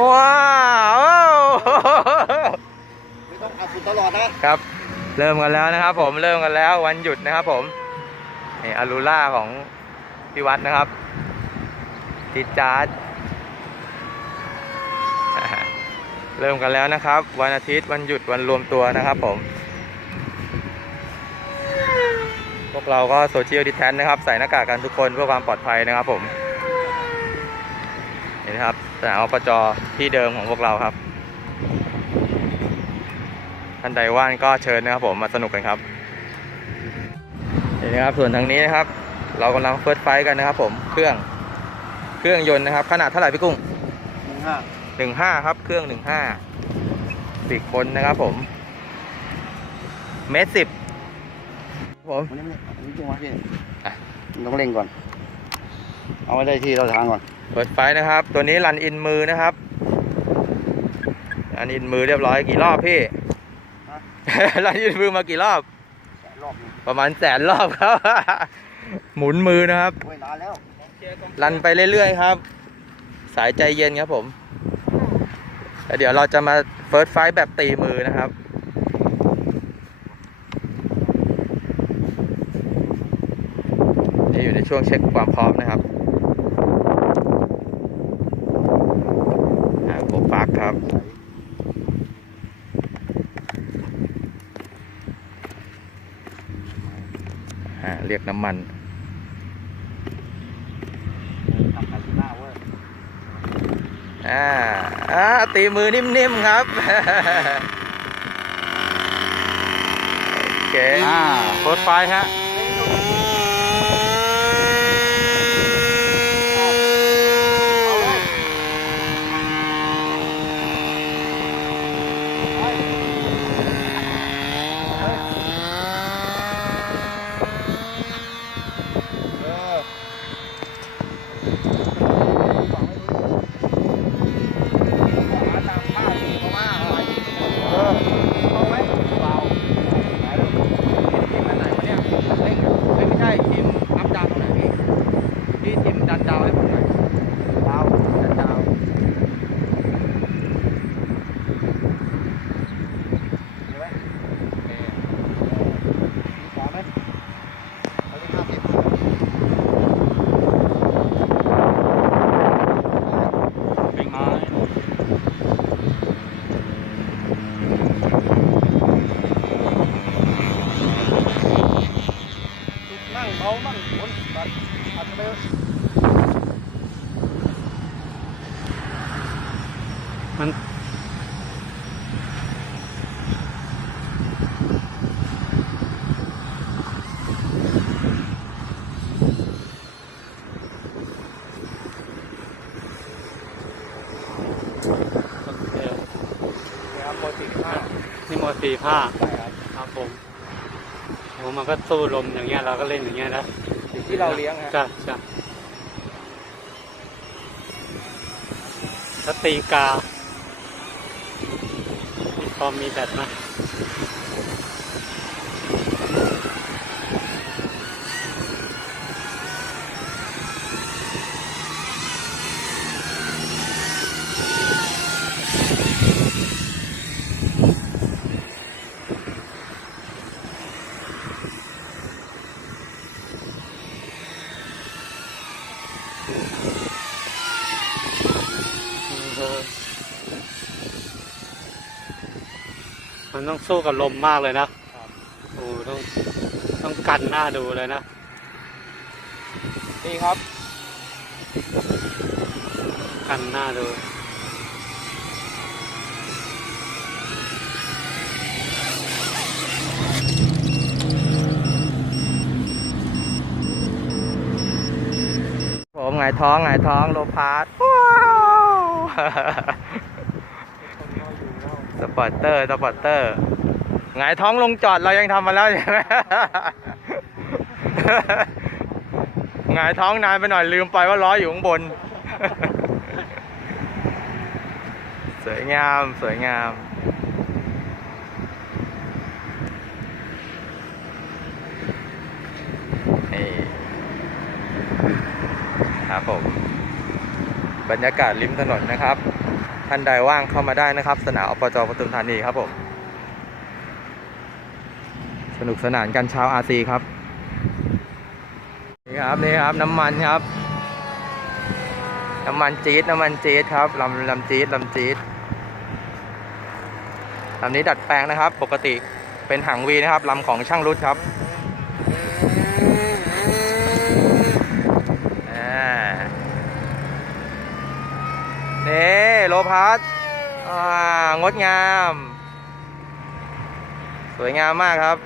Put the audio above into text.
ว้าวไม่ต้องอาบฝุ่นตลอดนะ ครับ เริ่มกันแล้วนะครับ ผมเริ่มกันแล้ววันหยุดนะครับ ผมนี่อารูล่าของพี่วัดนะครับจิจาร์ดเริ่มกันแล้วนะครับ วันอาทิตย์วันหยุดวันรวมตัวนะครับ ผม พวกเราก็โซเชียลดิแทนนะครับ ใส่หน้ากากกันทุกคนเพื่อความปลอดภัยนะครับผม นี่นะครับสนามอปจที่เดิมของพวกเราครับท่านใดว่างก็เชิญนะครับผมมาสนุกกันครับนี่นะครับส่วนทางนี้นะครับ เรากำลังเฟิร์สไฟกันนะครับ ผมเครื่องเครื่องยนต์นะครับ ขนาดเท่าไหร่พี่กุ้งหนึ่งห้าหนึ่งห้าครับ เครื่องหนึ่งห้าสี่คนนะครับ ผมเมตรสิบผมวันนี้ไม่อันนี้จริงวะพี่อะต้องเร่งก่อน เอาไว้ได้ที่เราทางก่อน เปิดไฟนะครับ ตัวนี้รันอินมือนะครับ รันอินมือเรียบร้อยกี่รอบพี่ รันอินมือมากี่รอบรอบหนึงประมาณแสนรอบครับ หมุนมือนะครับโอ้ยนานแล้วรันไปเรื่อยๆครับ สายใจเย็นครับผมแล้วเดี๋ยวเราจะมาเฟิร์สไฟแบบตีมือนะครับนี่อยู่ในช่วงเช็คความพร้อมนะครับอ่าโบกปลักครับ อ่า เรียกน้ำมันทำกันที่หน้าเว้ยอ่าอ่าตีมือนิ่มๆครับ โอเคอ่าโคตรไฟฮะ เอาเลย ทีมอันไหนวะเนี่ยเร่งเอ้ยไม่ใช่ทีมอัพดาวตรงไหนพี่พี่ทีมดันดาวให้ผมหน่อยดาวดันดาว เห็นไหม โอเค ขวาไหมเอาที่ห้าสิบ เป็นไม้ นั่ง เบานั่งหมุนตัดตัดไปเลยมันครับโมจิห้านี่โมสี่ห้าครับครับผม โอ้มันก็สู้ลมอย่างเงี้ยเราก็เล่นอย่างเงี้ยนะอยู่ที่เราเลี้ยงฮะ ใช่ใช่ถ้าตีกา พอมีแบตไหม เออมันต้องสู้กับลมมากเลยนะโอ้ต้องต้องกันหน้าดูเลยนะ นี่ครับ กันหน้าดูผมหงายท้องหงายท้องโลพาร์ทว้าว สปอร์ตเตอร์สปอร์ตเตอร์หงายท้องลงจอดเรายังทำมาแล้วใช่ไหมหงายท้องนานไปหน่อยลืมไปว่าล้ออยู่ข้างบน สวยงามสวยงามนี่ครับผม บรรยากาศริมถนนนะครับ ท่านใดว่างเข้ามาได้นะครับ สนามอบจปทุมธานีครับผม สนุกสนานกันเช้าอาซีครับ นี่ครับนี่ครับน้ำมันครับ น้ำมันจี๊ดน้ำมันจี๊ดครับลำลำจี๊ดลำจี๊ดลำนี้ดัดแปลงนะครับ ปกติเป็นหางวีนะครับลำของช่างรุดครับอ่านี่ โลพัสงดงาม สวยงามมากครับ